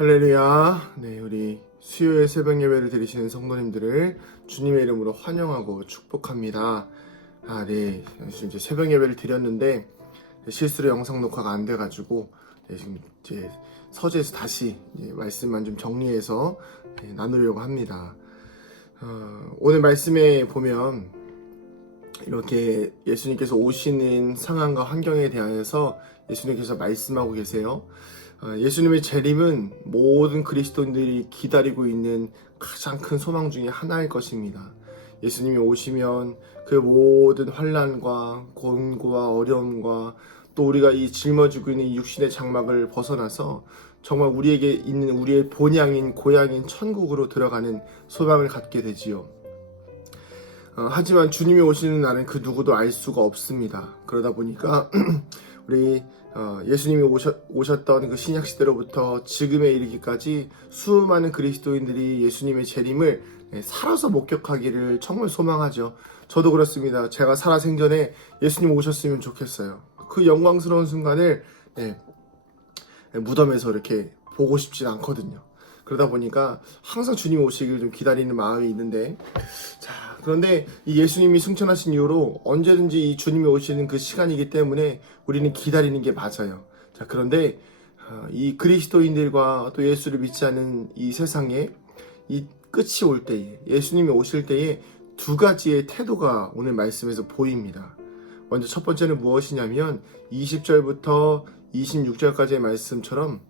할렐루야. 네, 우리 수요일 새벽 예배를 드리시는 성도님들을 주님의 이름으로 환영하고 축복합니다. 네. 이제 새벽 예배를 드렸는데 실수로 영상 녹화가 안 돼가지고 지금 이제 서재에서 다시 말씀만 좀 정리해서 나누려고 합니다. 오늘 말씀에 보면 이렇게 예수님께서 오시는 상황과 환경에 대하여서 예수님께서 말씀하고 계세요. 예수님의 재림은 모든 그리스도인들이 기다리고 있는 가장 큰 소망 중에 하나일 것입니다. 예수님이 오시면 그 모든 환난과 곤고와 어려움과 또 우리가 이 짊어지고 있는 육신의 장막을 벗어나서 정말 우리에게 있는 우리의 본향인 고향인 천국으로 들어가는 소망을 갖게 되지요. 하지만 주님이 오시는 날은 그 누구도 알 수가 없습니다. 그러다 보니까 우리 예수님이 오셨던 그 신약 시대로부터 지금에 이르기까지 수많은 그리스도인들이 예수님의 재림을 살아서 목격하기를 정말 소망하죠. 저도 그렇습니다. 제가 살아생전에 예수님 오셨으면 좋겠어요. 그 영광스러운 순간을 무덤에서 이렇게 보고 싶진 않거든요. 그러다 보니까 항상 주님 오시길 좀 기다리는 마음이 있는데, 그런데 이 예수님이 승천하신 이후로 언제든지 이 주님이 오시는 그 시간이기 때문에 우리는 기다리는 게 맞아요. 그런데 이 그리스도인들과 또 예수를 믿지 않는 이 세상에 이 끝이 올 때에, 예수님이 오실 때에 두 가지의 태도가 오늘 말씀에서 보입니다. 먼저 첫 번째는 무엇이냐면 20절부터 26절까지의 말씀처럼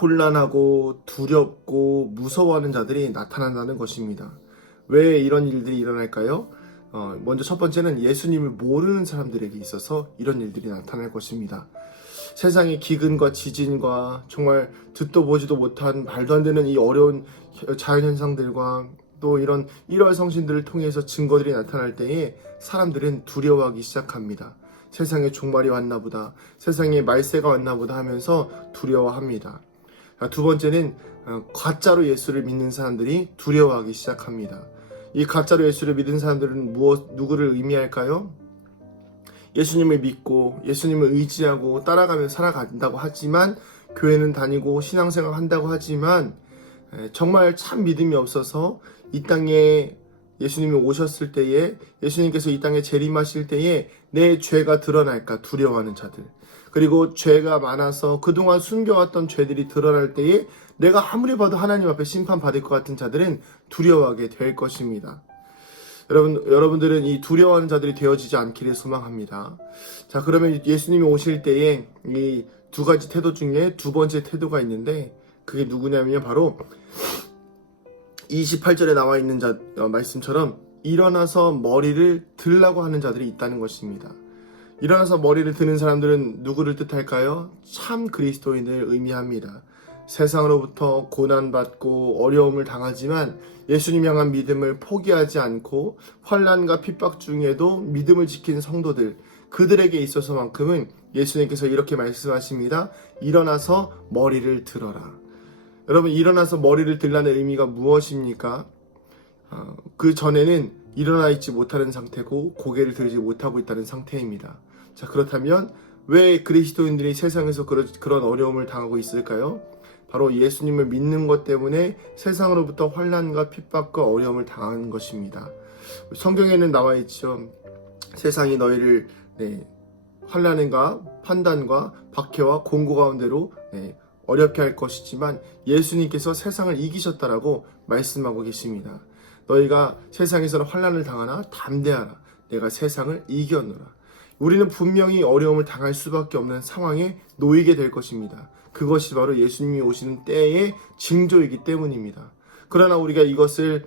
혼란하고 두렵고 무서워하는 자들이 나타난다는 것입니다. 왜 이런 일들이 일어날까요? 먼저 첫 번째는 예수님을 모르는 사람들에게 있어서 이런 일들이 나타날 것입니다. 세상의 기근과 지진과 정말 듣도 보지도 못한 말도 안 되는 이 어려운 자연현상들과 또 이런 일월성신들을 통해서 증거들이 나타날 때에 사람들은 두려워하기 시작합니다. 세상에 종말이 왔나 보다, 세상에 말세가 왔나 보다 하면서 두려워합니다. 두 번째는 가짜로 예수를 믿는 사람들이 두려워하기 시작합니다. 이 가짜로 예수를 믿은 사람들은 누구를 의미할까요? 예수님을 믿고 예수님을 의지하고 따라가며 살아간다고 하지만, 교회는 다니고 신앙생활 한다고 하지만 정말 참 믿음이 없어서 이 땅에 예수님이 오셨을 때에, 예수님께서 이 땅에 재림하실 때에 내 죄가 드러날까 두려워하는 자들, 그리고 죄가 많아서 그동안 숨겨왔던 죄들이 드러날 때에 내가 아무리 봐도 하나님 앞에 심판받을 것 같은 자들은 두려워하게 될 것입니다. 여러분들은 이 두려워하는 자들이 되어지지 않기를 소망합니다. 그러면 예수님이 오실 때에 이 두 가지 태도 중에 두 번째 태도가 있는데, 그게 누구냐면 바로 28절에 나와 있는 말씀처럼 일어나서 머리를 들라고 하는 자들이 있다는 것입니다. 일어나서 머리를 드는 사람들은 누구를 뜻할까요? 참 그리스도인을 의미합니다. 세상으로부터 고난받고 어려움을 당하지만 예수님 향한 믿음을 포기하지 않고 환난과 핍박 중에도 믿음을 지킨 성도들, 그들에게 있어서만큼은 예수님께서 이렇게 말씀하십니다. 일어나서 머리를 들어라. 여러분, 일어나서 머리를 들라는 의미가 무엇입니까? 그 전에는 일어나 있지 못하는 상태고 고개를 들지 못하고 있다는 상태입니다. 그렇다면 왜 그리스도인들이 세상에서 그런 어려움을 당하고 있을까요? 바로 예수님을 믿는 것 때문에 세상으로부터 환난과 핍박과 어려움을 당하는 것입니다. 성경에는 나와 있죠. 세상이 너희를 환난과 판단과 박해와 공고 가운데로 어렵게 할 것이지만 예수님께서 세상을 이기셨다라고 말씀하고 계십니다. 너희가 세상에서는 환난을 당하나 담대하라. 내가 세상을 이겼노라. 우리는 분명히 어려움을 당할 수밖에 없는 상황에 놓이게 될 것입니다. 그것이 바로 예수님이 오시는 때의 징조이기 때문입니다. 그러나 우리가 이것을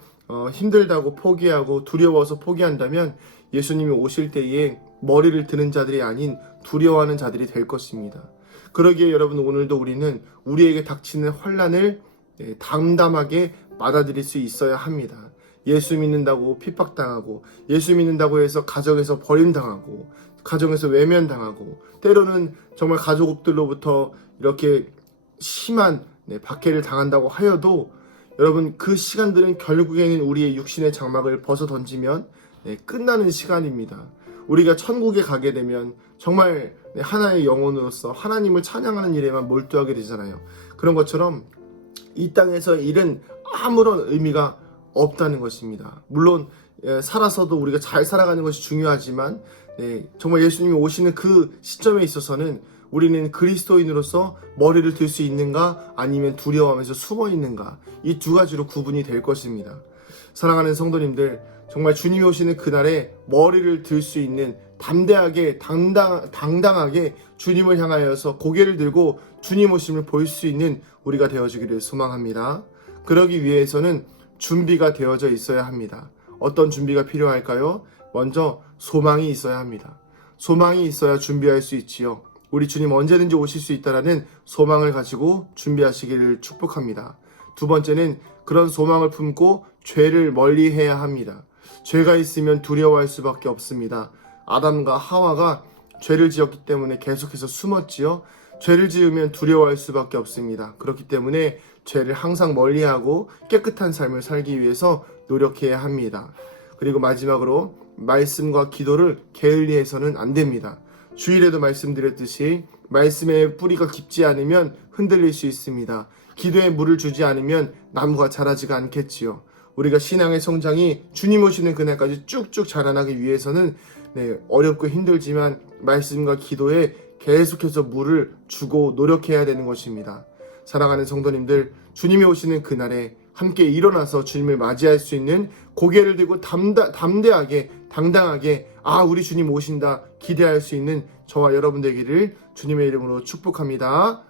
힘들다고 포기하고 두려워서 포기한다면 예수님이 오실 때에 머리를 드는 자들이 아닌 두려워하는 자들이 될 것입니다. 그러기에 여러분, 오늘도 우리는 우리에게 닥치는 환난을 담담하게 받아들일 수 있어야 합니다. 예수 믿는다고 핍박당하고, 예수 믿는다고 해서 가정에서 버림당하고, 가정에서 외면당하고, 때로는 정말 가족들로부터 이렇게 심한 박해를 당한다고 하여도 여러분, 그 시간들은 결국에는 우리의 육신의 장막을 벗어 던지면 끝나는 시간입니다. 우리가 천국에 가게 되면 정말 하나의 영혼으로서 하나님을 찬양하는 일에만 몰두하게 되잖아요. 그런 것처럼 이 땅에서 일은 아무런 의미가 없다는 것입니다. 물론 살아서도 우리가 잘 살아가는 것이 중요하지만 정말 예수님이 오시는 그 시점에 있어서는 우리는 그리스도인으로서 머리를 들 수 있는가 아니면 두려워하면서 숨어 있는가, 이 두 가지로 구분이 될 것입니다. 사랑하는 성도님들, 정말 주님이 오시는 그날에 머리를 들 수 있는, 담대하게 당당하게 주님을 향하여서 고개를 들고 주님 오심을 볼 수 있는 우리가 되어주기를 소망합니다. 그러기 위해서는 준비가 되어져 있어야 합니다. 어떤 준비가 필요할까요? 먼저 소망이 있어야 합니다. 소망이 있어야 준비할 수 있지요. 우리 주님 언제든지 오실 수 있다라는 소망을 가지고 준비하시기를 축복합니다. 두 번째는 그런 소망을 품고 죄를 멀리해야 합니다. 죄가 있으면 두려워할 수밖에 없습니다. 아담과 하와가 죄를 지었기 때문에 계속해서 숨었지요. 죄를 지으면 두려워할 수밖에 없습니다. 그렇기 때문에 죄를 항상 멀리하고 깨끗한 삶을 살기 위해서 노력해야 합니다. 그리고 마지막으로 말씀과 기도를 게을리해서는 안 됩니다. 주일에도 말씀드렸듯이 말씀의 뿌리가 깊지 않으면 흔들릴 수 있습니다. 기도에 물을 주지 않으면 나무가 자라지가 않겠지요. 우리가 신앙의 성장이 주님 오시는 그날까지 쭉쭉 자라나기 위해서는 어렵고 힘들지만 말씀과 기도에 계속해서 물을 주고 노력해야 되는 것입니다. 사랑하는 성도님들, 주님이 오시는 그날에 함께 일어나서 주님을 맞이할 수 있는, 고개를 들고 담대하게 당당하게 우리 주님 오신다 기대할 수 있는 저와 여러분 되기를 주님의 이름으로 축복합니다.